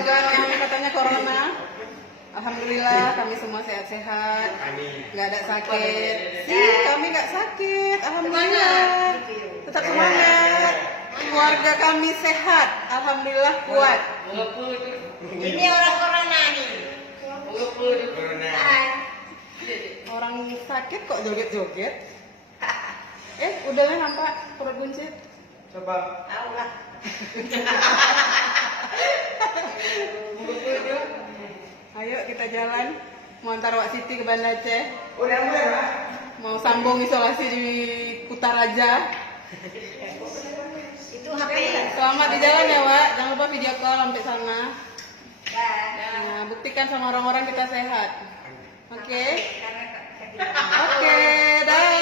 juga yang katanya corona. Alhamdulillah kami semua sehat-sehat, nggak ada sakit. Kami nggak sakit, alhamdulillah. Tetap semangat. Keluarga kami sehat, alhamdulillah kuat. Ini orang corona nih. Orang sakit kok joget-joget. Udahlah nampak perut buncit. Coba. Tahu lah. Ayo kita jalan. Mau antar Wak Siti ke Banda Aceh. Udah mulai, Pak. Mau sambung isolasi di Kutaraja. Itu HP. Selamat di jalan ya, Wak. Jangan lupa video call sampai sana. Ya. Nah, buktikan sama orang-orang kita sehat. Oke? Karena Oke, dah.